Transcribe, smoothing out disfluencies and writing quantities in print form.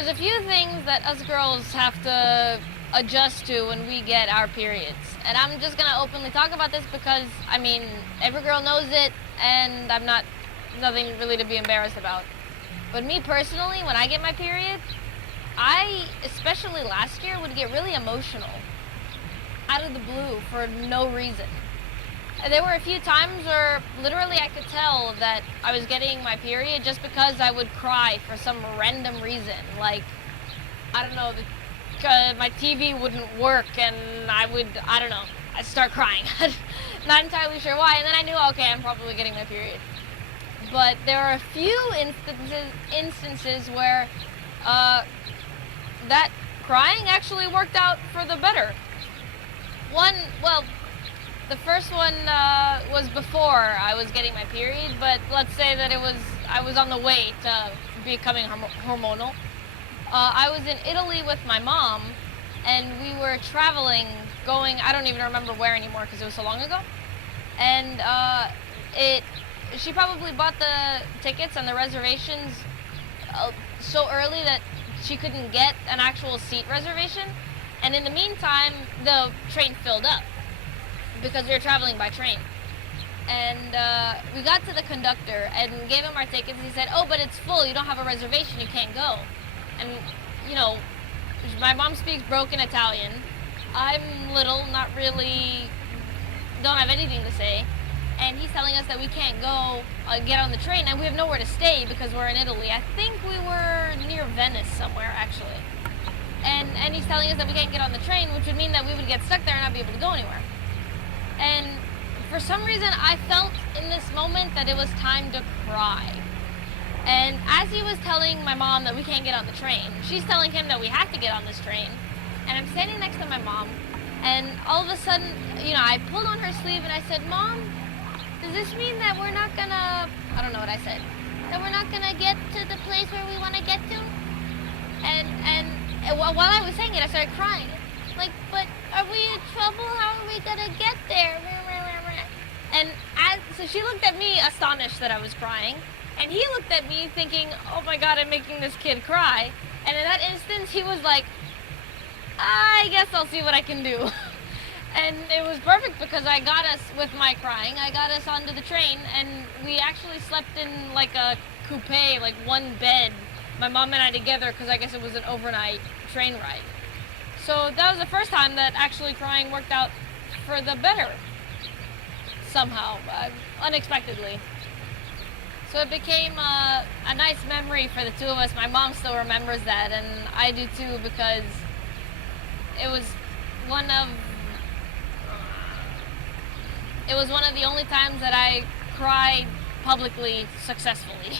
there's a few things that us girls have to adjust to when we get our periods. And I'm just gonna openly talk about this because, I mean, every girl knows it, and nothing really to be embarrassed about. But me personally, when I get my period, I, especially last year, would get really emotional out of the blue for no reason. There were a few times where literally I could tell that I was getting my period just because I would cry for some random reason. Like, I don't know, my TV wouldn't work and I'd start crying. Not entirely sure why, and then I knew, okay, I'm probably getting my period. But there are a few instances where that crying actually worked out for the better. The first one was before I was getting my period, but let's say that I was on the way to becoming hormonal. I was in Italy with my mom, and we were traveling, going, I don't even remember where anymore because it was so long ago. And she probably bought the tickets and the reservations so early that she couldn't get an actual seat reservation. And in the meantime, the train filled up because we were traveling by train. And we got to the conductor and gave him our tickets. He said, oh, but it's full. You don't have a reservation. You can't go. And, you know, my mom speaks broken Italian. I'm little, don't have anything to say. And he's telling us that we can't go get on the train, and we have nowhere to stay because we're in Italy. I think we were near Venice somewhere, actually. And he's telling us that we can't get on the train, which would mean that we would get stuck there and not be able to go anywhere. And for some reason, I felt in this moment that it was time to cry. And as he was telling my mom that we can't get on the train, she's telling him that we have to get on this train. And I'm standing next to my mom, and all of a sudden, you know, I pulled on her sleeve and I said, Mom, does this mean that we're not gonna, I don't know what I said, that we're not gonna get to the place where we want to get to? And while I was saying it, I started crying. Like, but are we in trouble? How are we gonna get there? And so she looked at me astonished that I was crying, and he looked at me thinking, oh my God, I'm making this kid cry. And in that instance, he was like, I guess I'll see what I can do. And it was perfect because I got us, with my crying, I got us onto the train, and we actually slept in like a coupe, like one bed, my mom and I together, because I guess it was an overnight train ride. So that was the first time that actually crying worked out for the better, somehow, unexpectedly. So it became a nice memory for the two of us. My mom still remembers that, and I do too, because it was one of the only times that I cried publicly successfully.